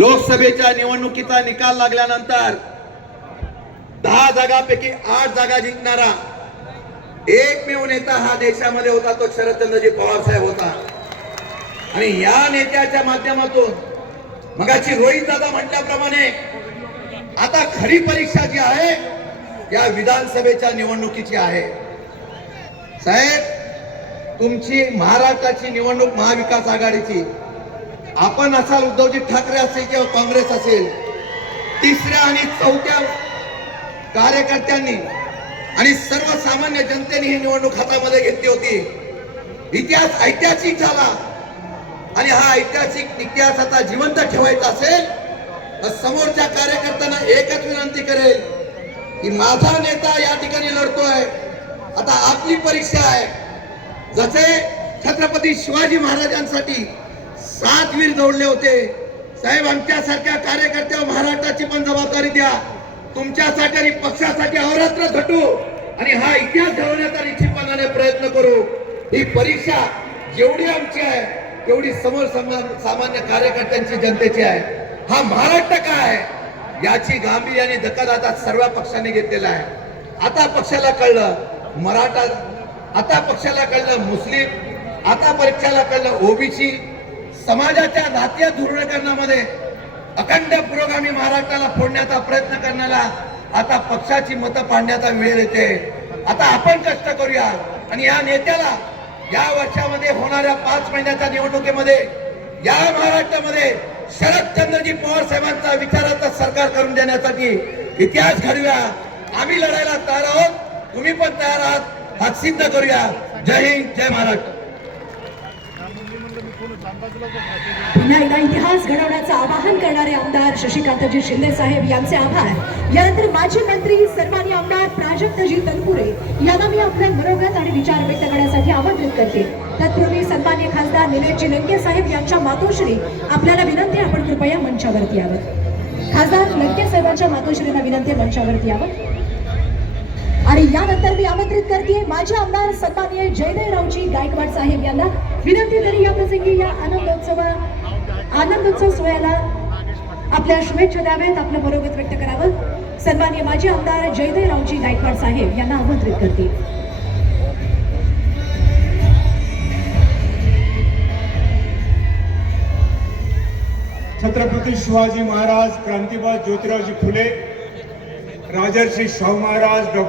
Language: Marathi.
लोकसभेच्या निवडणुकीचा निकाल लागल्यानंतर दहा जागापैकी आठ जागा जिंकणारा एकमेव नेता हा देशामध्ये होता तो शरदचंद्रजी पवार साहेब होता आणि या नेत्याच्या माध्यमातून मगाची रोहित दादा म्हटल्याप्रमाणे आता खरी परीक्षा जी आहे या विधानसभेच्या निवडणुकीची आहे साहेब तुमची महाराष्ट्राची निवडणूक महाविकास आघाडीची आपण असाल उद्धवजी ठाकरे असेल किंवा काँग्रेस असेल तिसऱ्या आणि चौथ्या कार्यकर्त्यांनी आणि सर्वसामान्य जनतेने ही निवडणूक हातामध्ये घेतली होती इतिहास ऐतिहासिक झाला आणि हा ऐतिहासिक इतिहास आता जिवंत ठेवायचा असेल तर समोरच्या कार्यकर्त्यांना एकच विनंती करेल की माझा नेता या ठिकाणी लढतोय आता आपली परीक्षा आहे जसे छत्रपती शिवाजी महाराजांसाठी सात वीर जोडले होते साहेब आमच्यासारख्या कार्यकर्त्या महाराष्ट्राची पण जबाबदारी द्या तुमच्यासाठी आणि पक्षासाठी अवरात्र घटू आणि हा इतिहास घडवण्याचा निश्चितपणाने प्रयत्न करू ही परीक्षा जेवढी आमची आहे तेवढी समोर सामान्य कार्यकर्त्यांची जनतेची आहे हा महाराष्ट्र काय आहे याची गांभीर्याने दखल आता सर्व पक्षांनी घेतलेला आहे आता पक्षाला कळलं मराठा आता पक्षाला कळलं मुस्लिम आता परीक्षाला कळलं ओबीसी समाजाच्या जातीय धोरणकरणामध्ये अखंड पुरोगामी महाराष्ट्राला फोडण्याचा प्रयत्न करण्याला आता पक्षाची मतं पाडण्याचा वेळ येते आता आपण कष्ट करूया आणि या नेत्याला या वर्षामध्ये होणाऱ्या पाच महिन्याच्या निवडणुकीमध्ये या महाराष्ट्रामध्ये शरदचंद्रजी पवार साहेबांचा विचाराचा सरकार करून देण्यासाठी इतिहास घडूया आम्ही लढायला तयार आहोत तुम्ही पण तयार आहात हात सिद्ध करूया जय हिंद जय महाराष्ट्र पुन्हा इतिहास घडवण्याचं आवाहन करणारे आमदार शशिकांतजी शिंदे साहेब यांचे आभार यानंतर माजी मंत्री सर्वांनी आमदार प्राजक्तजी तनपुरे यांना मी आपल्या मनोगत आणि विचार व्यक्त करण्यासाठी आमंत्रित करते तत्पूर्वी सन्मान्य खासदार निलेशजी लंके साहेब यांच्या मातोश्री आपल्याला विनंती आपण कृपया मंचावरती यावं खासदार लंके साहेबांच्या मातोश्रींना विनंती मंचावरती यावं आणि यानंतर मी आमंत्रित करते माझे आमदार सन्माननीय जयदेव रावजी गायकवाड साहेब यांना विनंती तरी या प्रसंगी या आनंदोत्सवा आनंदोत्सव सोहळ्याला आपल्या शुभेच्छा द्याव्यात आपलं मनोगत व्यक्त करावं सन्माननीय माजी आमदार जयदेव रावजी गायकवाड साहेब यांना आमंत्रित करते छत्रपती शिवाजी महाराज क्रांतिबा ज्योतिरावजी फुले राजर्षी शाहू महाराज डॉक्टर